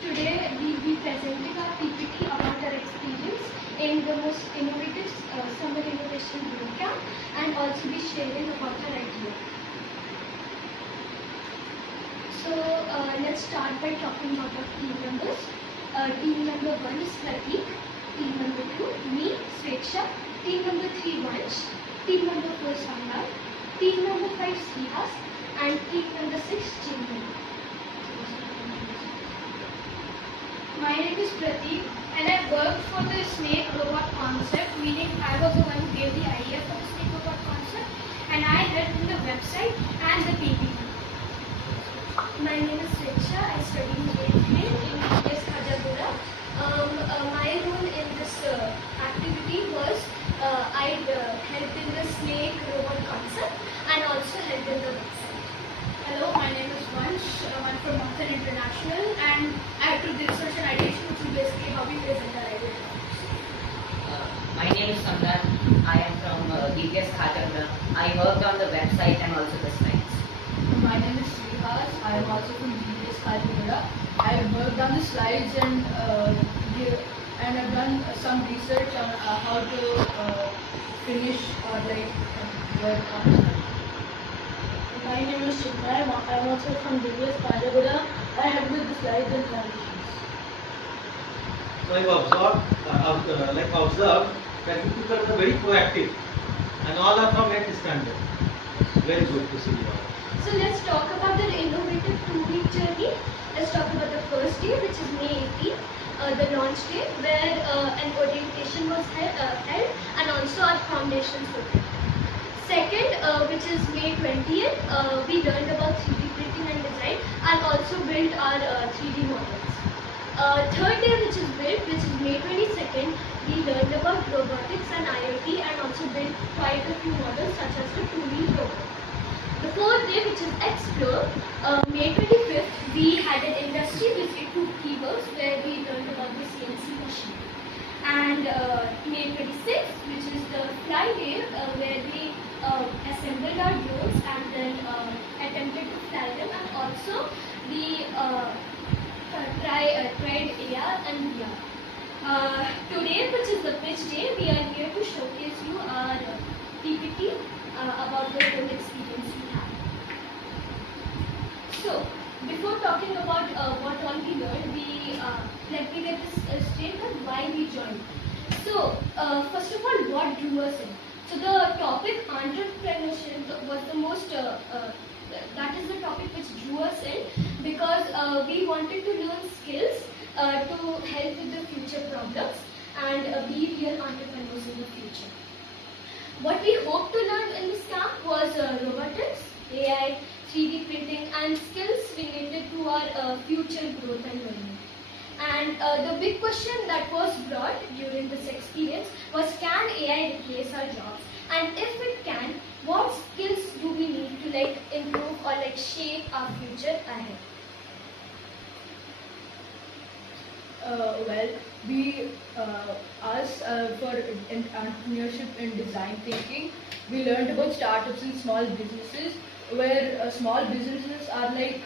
Today we will be presenting our PPT about our experience in the most innovative summer innovation bootcamp and also be sharing about our idea. So let's start by talking about our team members. Team number 1 is Pratik, team number 2 me, Sweksha, team number 3 Vansh, team number 4 Sangha, team number 5 Srihas, and team number 6 Chintan. My name is Pratik and I worked for the snake robot concept, meaning I was the one who gave the idea for the snake robot concept and I helped in the website and the PPT. My name is Sweksha. I study in grade 3 in Hyderabad. My role in this activity was I helped in the snake robot concept and also helped in the website. Hello, my name is Vansh. I'm from Mountain International and I have to do research and ideation, which is basically how we present our ideas. My name is Samdan. I am from DPS Hyderabad. I worked on the website and also the slides. My name is Srihas. I am also from DPS Hyderabad. I have worked on the slides and I've done some research on how to finish or work on it. My name is Chintan. I am also from DPS Hyderabad. I have built the slides and transitions. So I have observed that you people are very proactive and all are from 8th standard. Very good to see you all. So let's talk about the innovative 2-week journey. Let's talk about the first day, which is May 18th, the launch day, where an orientation was held and also our foundations were built. Second, which is May 20th, we learned about 3D printing and design and also built our 3D models. Third day, which is May 22nd, we learned about robotics and IoT and also built quite a few models such as the 2D robot. The fourth day, which is Explore, May 25th, we had an industry visit to Keyworks where we learned about the CNC machine. And May 26th, which is the Fly Day, where we assembled our drones and then attempted to fly them, and also we tried AR and VR. Today, which is the pitch day, we are here to showcase you our PPT about the whole experience we had. So, before talking about what all we learned, let me get this straight that why we joined. So, first of all, what drew us in? So, the topic entrepreneurship was the most, that is the topic which drew us in because we wanted to learn skills to help with the future problems and be real entrepreneurs in the future. What we hope to learn in this camp was robotics, AI, 3D printing and skills related to our future growth and learning. And the big question that was brought during this experience was, can AI replace our jobs? And if it can, what skills do we need to improve or shape our future ahead? For entrepreneurship and design thinking, we learned about startups and small businesses, where small businesses are like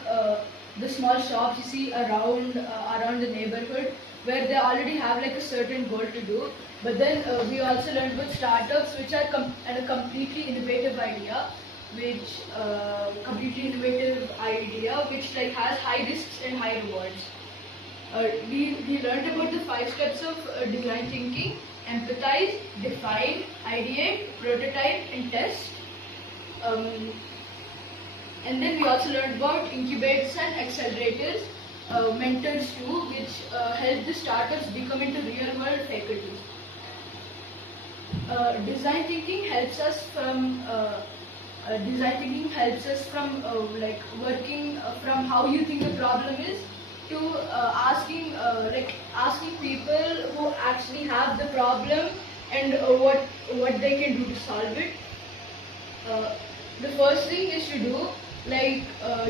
the small shops you see around the neighborhood, where they already have a certain goal to do. But then we also learned about startups, which are a completely innovative idea, which has high risks and high rewards. We learned about the 5 steps of design thinking: empathize, define, ideate, prototype, and test. And then we also learned about incubators and accelerators, mentors too, which help the startups become into real-world faculty. Design thinking helps us from working from how you think the problem is to asking people who actually have the problem and what they can do to solve it. The first thing is to do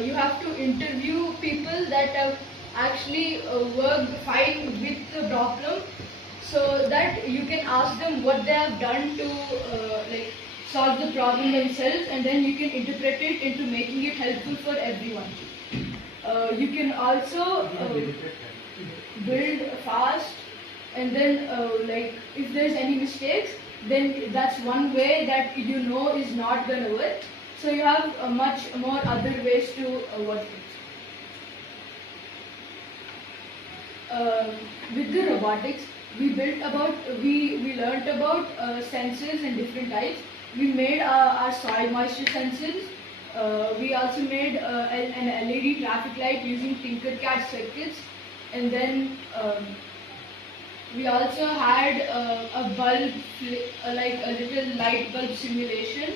you have to interview people that have actually worked fine with the problem, so that you can ask them what they have done to solve the problem themselves, and then you can interpret it into making it helpful for everyone. You can also build fast, and then like if there's any mistakes, then that's one way that you know is not going to work. So you have much more other ways to work it. With the robotics, we learnt about sensors and different types. We made our soil moisture sensors. We also made an LED traffic light using Tinkercad circuits, and then we also had a bulb, like a little light bulb simulation.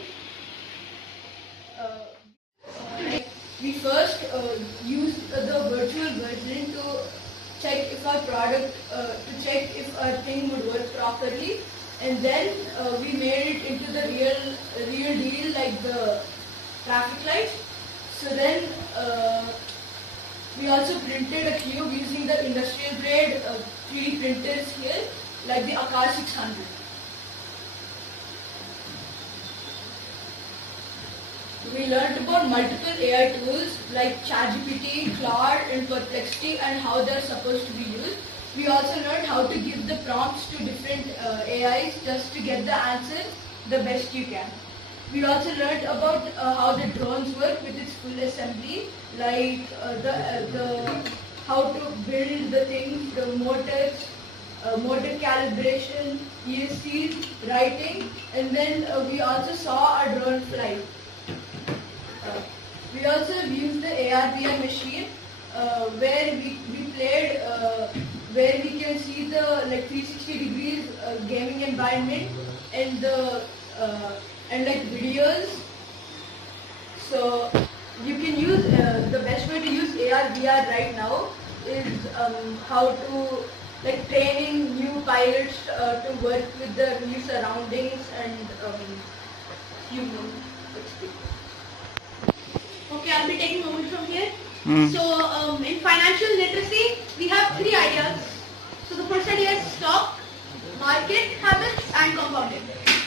We first used the virtual version to check if our product, to check if our thing would work properly, and then we made it into the real deal, like the traffic light. So then we also printed a cube using the industrial grade 3D printers here, like the ACIC 600. We learned about multiple AI tools like ChatGPT, Claude, and Perplexity, and how they're supposed to be used. We also learned how to give the prompts to different AIs just to get the answer the best you can. We also learned about how the drones work with its full assembly, like how to build the things, the motors, motor calibration, ESCs, writing, and then we also saw a drone fly. We also used the AR/VR machine where we played, where we can see the like 360 degrees gaming environment and the and like videos. So you can use the best way to use AR/VR right now is how to like training new pilots to work with the new surroundings and human experience. Okay, I'll be taking over from here. So in financial literacy, we have 3 ideas. So the first idea is stock, market habits, and compounding.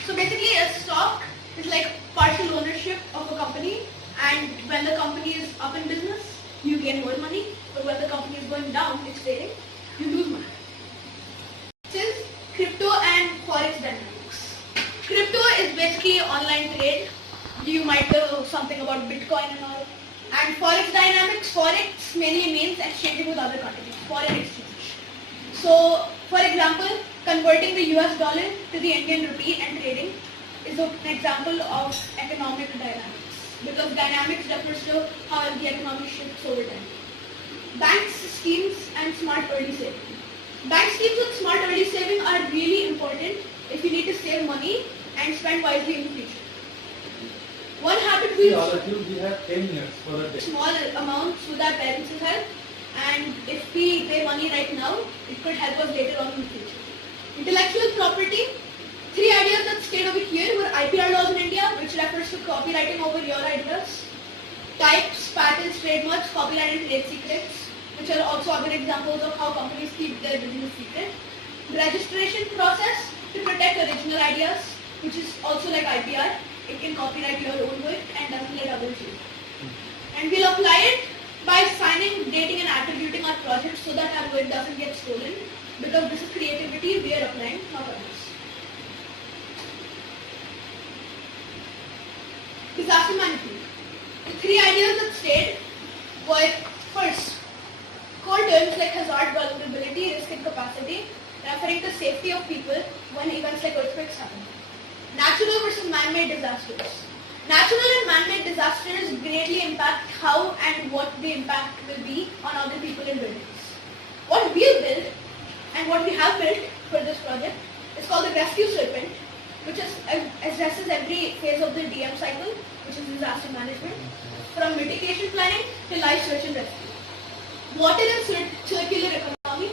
So basically a stock is like partial ownership of a company, and when the company is up in business, you gain more money, but when the company is going down, it's failing, you lose money. This is crypto and forex dynamics. Crypto is basically online trade. You might know something about Bitcoin and all. And forex dynamics, forex mainly means exchanging with other countries, foreign exchange. So, for example, converting the US dollar to the Indian rupee and trading is an example of economic dynamics, because dynamics refers to how the economy shifts over time. Banks, schemes, and smart early saving. Bank schemes with smart early saving are really important if you need to save money and spend wisely in the future. One habit we have 10 minutes for the day. Small amounts with our parents' help, and if we pay money right now, it could help us later on in the future. Intellectual property. 3 ideas that stayed over here were IPR laws in India, which refers to copywriting over your ideas. Types, patents, trademarks, copyright and trade secrets, which are also other examples of how companies keep their business secret. The registration process to protect original ideas, which is also like IPR. It can copyright your own work and doesn't let others use it. And we'll apply it by signing, dating and attributing our projects so that our work doesn't get stolen, because this is creativity we are applying, not others. Disaster management. The 3 ideas that stayed were, first, core terms like hazard, vulnerability, risk and capacity, referring to safety of people when events like earthquakes happen. Natural versus man-made disasters. Natural and man-made disasters greatly impact how and what the impact will be on other people and buildings. What we have built and what we have built for this project is called the RESQ-SERPENT, which addresses every phase of the DM cycle, which is disaster management, from mitigation planning to life search and rescue. Water and circular economy.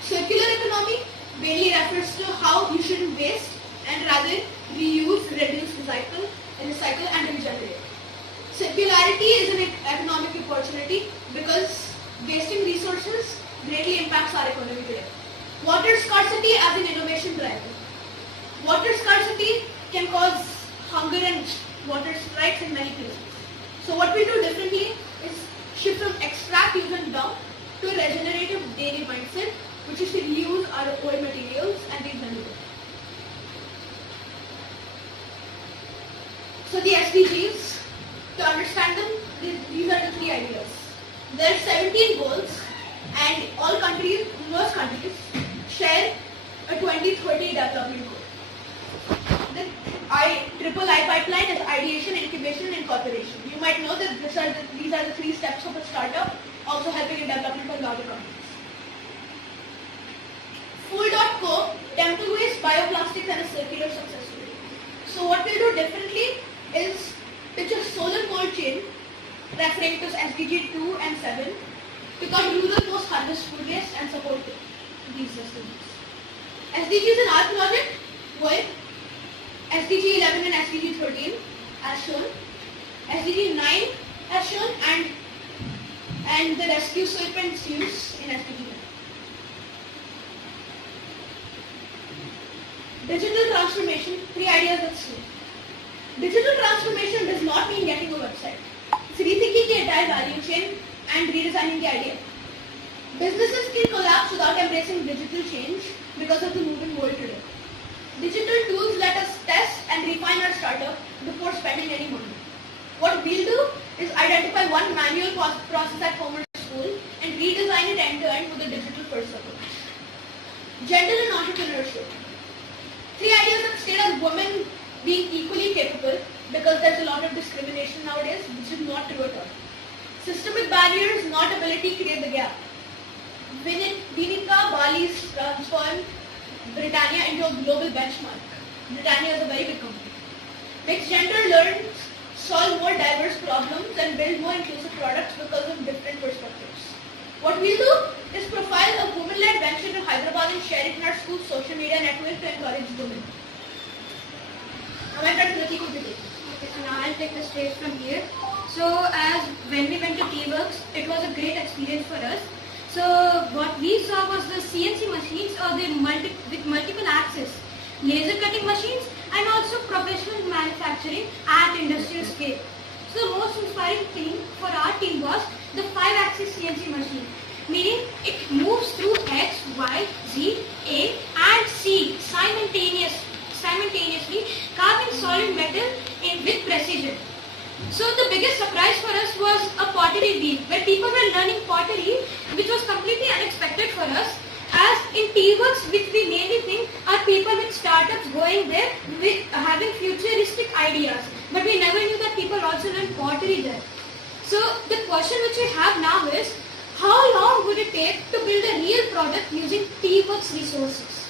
Circular economy mainly refers to how you shouldn't waste and rather reuse, reduce, recycle and regenerate. Circularity is an economic opportunity because wasting resources greatly impacts our economy today. Water scarcity as an innovation driver. Water scarcity can cause hunger and water strikes in many places. So what we do differently is shift from extract, use and dump to a regenerative daily mindset, which is to reuse our old materials and revalue them. So the SDGs, to understand them, these are the 3 ideas. There are 17 goals, and all countries, most countries, share a 2030 development goal. The III pipeline is ideation, incubation, and incorporation. You might know that these are the 3 steps of a startup, also helping in development for larger companies. Full.co, temple waste, bioplastics, and a circular success story. So what we'll do differently is pitch a solar cold chain, referring to SDG 2 and 7, to come rural post-harvest food waste and support these SDGs. SDGs in our project were SDG 11 and SDG 13 as shown, SDG 9 as shown, and the RESQ-SERPENT's use in SDG 9. Digital transformation, 3 ideas at stake. Digital transformation does not mean getting a website. It's rethinking the entire value chain and redesigning the idea. Businesses can collapse without embracing digital change because of the moving world today. Digital tools let us test and refine our startup before spending any money. What we'll do is identify one manual process at home or school and redesign it end-to-end with a digital-first approach. Gender and entrepreneurship. 3 ideas that state are women being equally capable, because there's a lot of discrimination nowadays, which is not true at all. Systemic barriers, not ability, create the gap. Vinika Bali's transformed Britannia into a global benchmark. Britannia is a very big company. Makes gender learn, solve more diverse problems, and build more inclusive products because of different perspectives. What we'll do is profile a women-led venture in Hyderabad and share it in our school's social media network to encourage women. Now my friend Prati could be taking. Okay, so now I'll take the stage from here. So as when we went to T-Works, it was a great experience for us. So what we saw was the CNC machines or with multiple axes, laser cutting machines, and also professional manufacturing at industrial scale. So the most inspiring thing for our team was the 5-axis CNC machine, meaning it moves through X, Y, Z, A and C simultaneously, carving solid metal with precision. So the biggest surprise for us was a pottery wheel, where people were learning pottery, which was completely unexpected for us, as in T-Works, which we mainly think are people with startups going there with having futuristic ideas. But we never knew that people also learn pottery there. So the question which we have now is, how long would it take to build a real product using T-Works resources?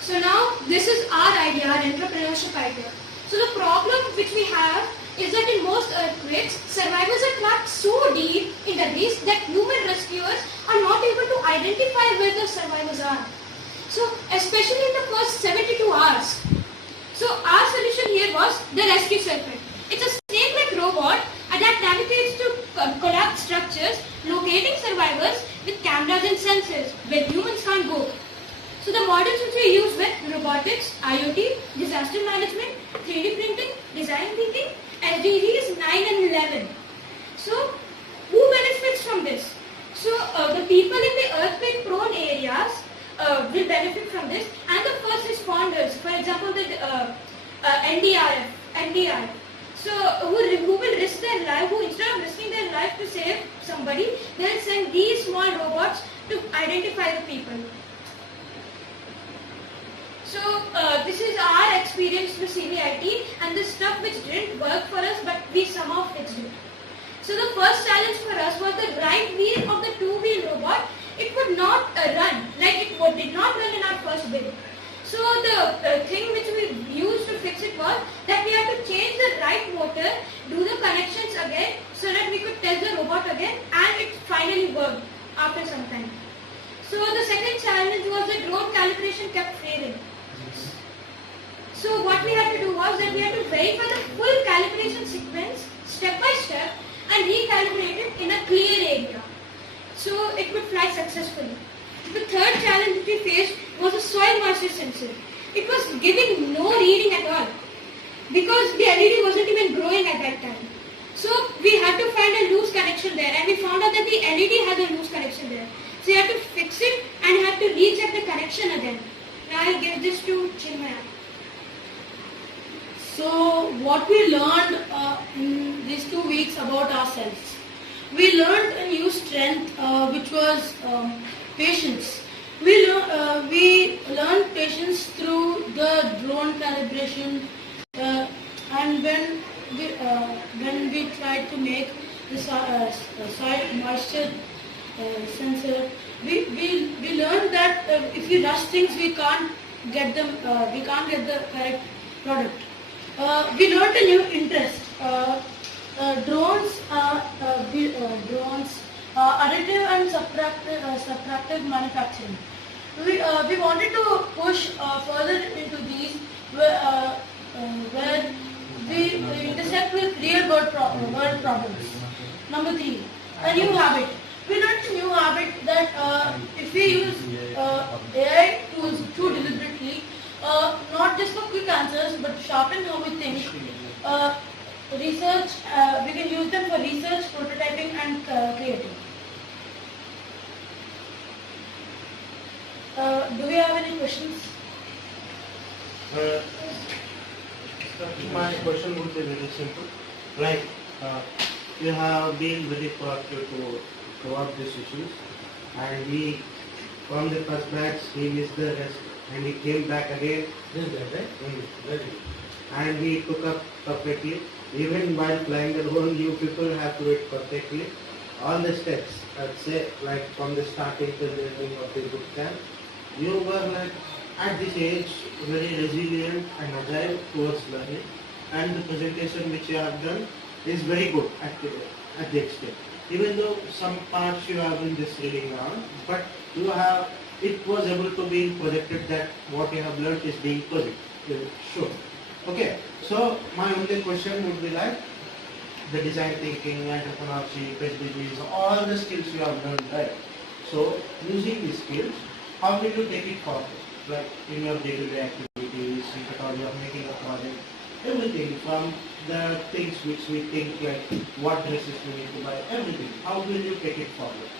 So now this is our idea, our entrepreneurship idea. So the problem which we have is that in most earthquakes, survivors are trapped so deep in debris that human rescuers are not able to identify where the survivors are. So especially in the first 72 hours. So our solution here was the RESQ-SERPENT. It's a snake-like robot that navigates to collapsed structures, locating survivors with cameras and sensors where humans can't go. So the models which we use were robotics, IoT, disaster management, 3D printing, design thinking, SDGs 9 and 11. So who benefits from this? So the people in the earthquake-prone areas will benefit from this, and the first responders, for example, the NDRF. So who will risk their life, who instead of risking their life to save somebody, they'll send these small robots to identify the people. So this is our experience with CBIT and the stuff which didn't work for us, but we somehow fixed it. So the first challenge for us was the right wheel of the 2-wheel robot. It would not run, like it did not run in our first build. So the thing which we used to fix it was that we had to change the right motor, do the connections again so that we could test the robot again, and it finally worked after some time. So the second challenge was the drone calibration kept failing. So what we had to do was that we had to verify the full calibration sequence step by step and recalibrate it in a clear area, so it would fly successfully. The third challenge we faced was a soil moisture sensor. It was giving no reading at all because the LED wasn't even growing at that time. So we had to find a loose connection there, and we found that the LED has a loose connection there. So you have to fix it and you have to recheck the connection again. Now I'll give this to Chinmaya. So what we learned in these 2 weeks about ourselves, we learned a new strength which was patience. We learned patience through the drone calibration, and when we tried to make the soil moisture sensor, we learned that if we rush things, we can't get the correct product. We learned a new interest. Drones, additive and subtractive manufacturing. We wanted to push further into these where we intersect with real world problems. Number 3, a new habit. We learned a new habit that if we use AI tools too deliberately, not just for quick answers but sharpen how we think, research, we can use them for research, prototyping and creating. Do we have any questions? My question would be very simple. Like, you have been very proactive to cover these issues, and we, from the first batch, he missed the rest, and he came back again. Is that right? Very good. And we took up perfectly. Even while flying the drone, you people have to do it perfectly. All the steps, I'd say, like from the starting to the ending of the boot camp, you were like at this age very resilient and agile towards learning, and the presentation which you have done is very good at the extent. Even though some parts you have been just reading around, but you have, it was able to be projected that what you have learned is being projected. Sure. Okay, so my only question would be like the design thinking, entrepreneurship, SDGs, all the skills you have learned, right? So using these skills, how will you take it forward? Like in your day-to-day activities, if at all you are making a project, everything from the things which we think like what dresses we need to buy, everything. How will you take it forward?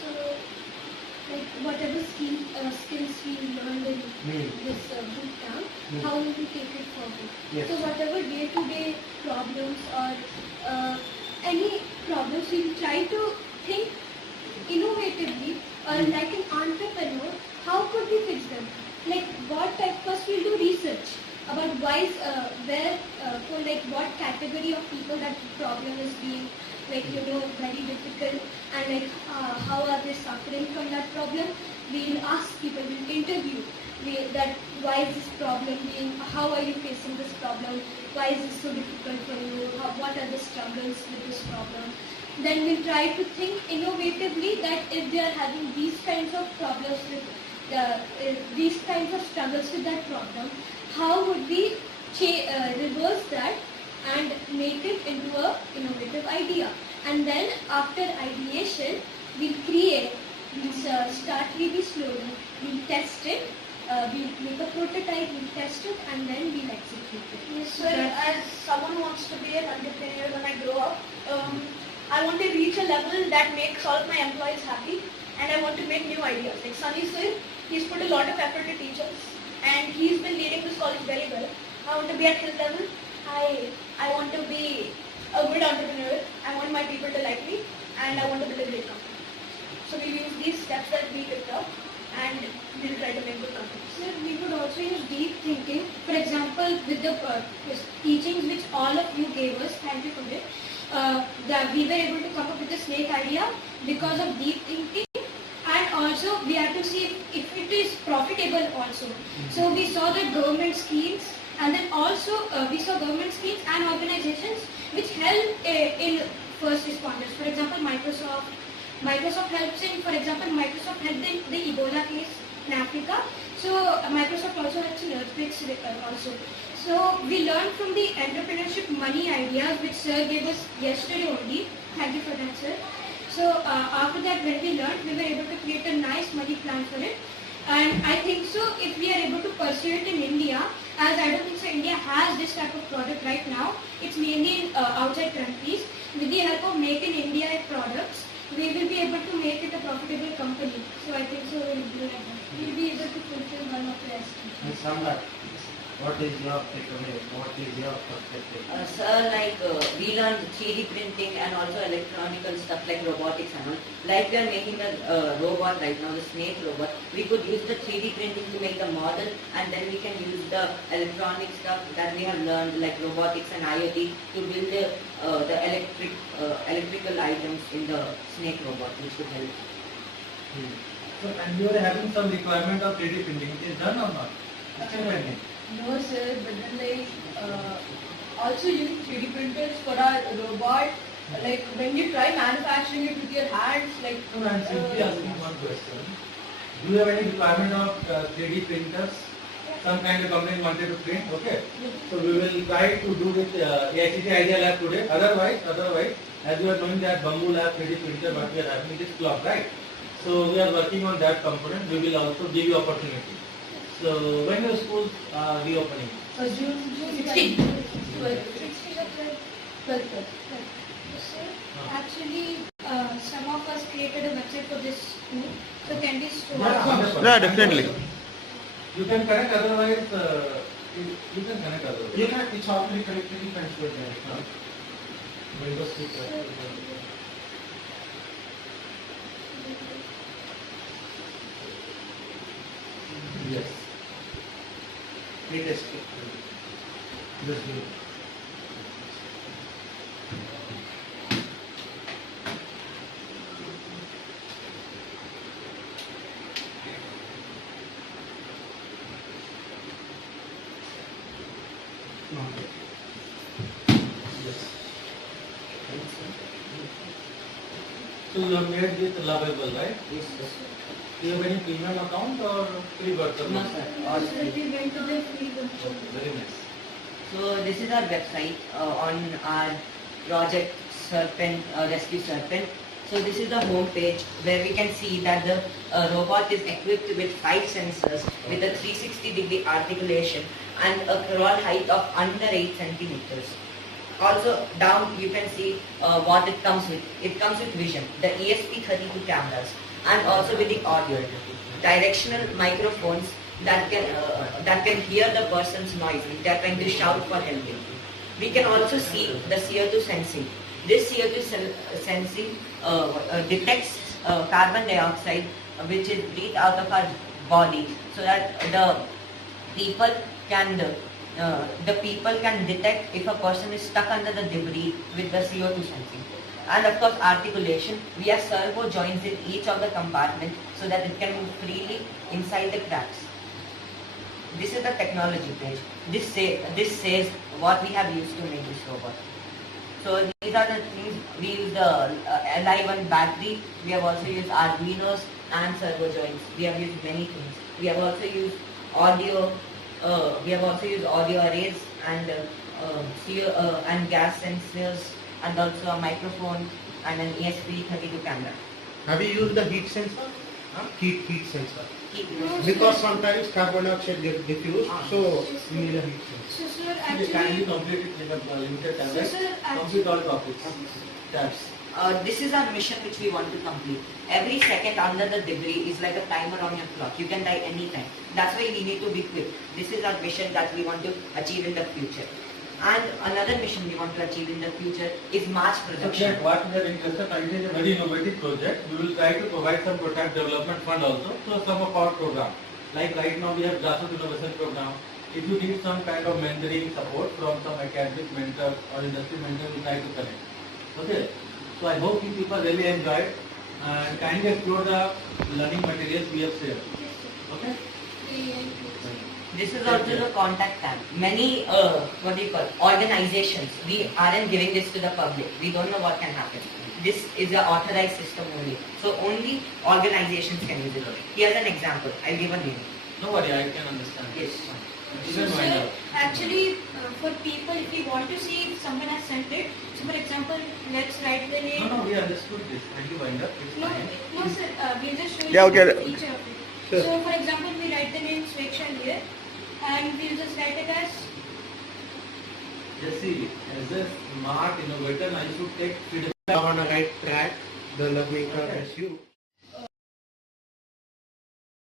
So, like whatever skills we learned in this boot camp, how will we take it forward? Yes. So whatever day-to-day problems or any problems, we try to think innovatively, or like an entrepreneur, how could we fix them? Like what type, first we'll do research about why, for like what category of people that problem is being very difficult, and like how are they suffering from that problem. We'll ask people, we'll interview that why is this problem being, how are you facing this problem, why is this so difficult for you, what are the struggles with this problem. Then we'll try to think innovatively that if they are having these kinds of problems with these kinds of struggles with that problem, how would we reverse that and make it into a innovative idea. And then after ideation, we'll create, we'll start really slowly, we'll test it, we'll make a prototype, we'll test it, and then we'll execute it. Yes, so as someone who wants to be an entrepreneur when I grow up, I want to reach a level that makes all of my employees happy, and I want to make new ideas. Like Sunny sir, he's put a lot of effort to teach us, and he's been leading this college very well. I want to be at his level. I want to be a good entrepreneur. I want my people to like me, and I want to build a great company. So we'll use these steps that we picked up, and we'll try to make good companies. Sir, we would also use deep thinking. For example, with the teachings which all of you gave us, thank you for it. That we were able to come up with a snake idea because of deep thinking, and also we had to see if it is profitable also. So we saw the government schemes, and then also we saw government schemes and organizations which help in first responders. For example, Microsoft helps in, for example, Microsoft helped in the Ebola case in Africa. So Microsoft also helps in earthquakes also. So we learned from the entrepreneurship money ideas which sir gave us yesterday only. Thank you for that, sir. So after that, when we learned, we were able to create a nice money plan for it. And I think so if we are able to pursue it in India, as I don't think so India has this type of product right now, it's mainly in outside countries. with the help of Make in India products, we will be able to make it a profitable company. So I think so we'll do like that. We'll be able to fulfill one of the aspects. And Samrat, what is your takeaway? What is your perspective? Sir, like we learned 3D printing and also electronical stuff like robotics and all. Like we are making a robot right now, the snake robot. We could use the 3D printing to make the model, and then we can use the electronic stuff that we have learned like robotics and IoT to build the electrical items in the snake robot, which would help. So, and you are having some requirement of 3D printing. It is done or not? Still pending. No sir, but then like also using 3D printers for our robot, like when you try manufacturing it with your hands, like No, I am simply asking one question. Do you have any requirement of 3D printers? Some kind of company wanted to print, okay? So we will try to do with ACIC Idea Lab today. Otherwise, as you are knowing that Bamboo Lab 3D printer, what we are having this clock, right? So we are working on that component. We will also give you opportunity. So when your schools are reopening? June 16. 12th. 12th. Actually, some of us created a website for this school. So can we store? Yeah, definitely. You can connect, otherwise you can connect otherwise. You can, it's already connected, you can show that. Windows speaker. Yes. Hit escape. Just do it. Yes. So you have made it lovable, right? Yes, sir. Do you have any premium account or free version? No, sir. All So we went to the free version. Very nice. So this is our website on our project Serpent, RESQ-SERPENT. So this is the home page where we can see that the robot is equipped with 5 sensors with a 360-degree articulation and a crawl height of under 8 centimeters. Also down you can see what it comes with. It comes with vision, the ESP32 cameras, and also with the audio, directional microphones that can hear the person's noise if they are trying to shout for help. We can also see the CO2 sensing. This CO2 sensing detects carbon dioxide which is breathed out of our body, so that the people can detect if a person is stuck under the debris with the CO2 sensing. And of course articulation. We have servo joints in each of the compartments so that it can move freely inside the cracks. This is the technology page. This says what we have used to make this robot. So these are the things. We use the Li1 battery. We have also used Arduinos and servo joints. We have used many things. We have also used audio. Audio arrays and and gas sensors, and also a microphone and an ESP32 camera. Have you used the heat sensor? Heat sensor. Heat. Because sometimes carbon dioxide gets diffused, so you need a heat sensor. So sir, Can you actually, complete it in a limited time? So, Right? sir, Complete all topics. Tabs. This is our mission which we want to complete. Every second under the debris is like a timer on your clock. You can die anytime. That's why we need to be quick. This is our mission that we want to achieve in the future. And another mission we want to achieve in the future is mass So production. that what we are interested in, it is a very innovative project. We will try to provide some product development fund also. So some of our program. Like right now we have grassroots innovation program. If you need some kind of mentoring support from some academic mentor or industry mentor, we try to connect. Okay. So I hope you people really enjoyed and kindly explore the learning materials we have shared. Okay. This is also the contact tab. Many organizations, we aren't giving this to the public. We don't know what can happen. This is an authorized system only. So only organizations can use it. Here's an example. I'll give a name. No worry, I can understand. Yes. Even so wind sir, up. actually, for people, if we want to see if someone has sent it, so for example, let's write the name. No, we understood this. Thank you, wind up. It's No, fine. no sir, we'll just show you Yeah, okay. the feature of it. Sure. So for example, we write the name Sweksha here, and we'll just write it as Jesse, as a smart innovator, now you should take feedback. On a right track, the learning curve is you.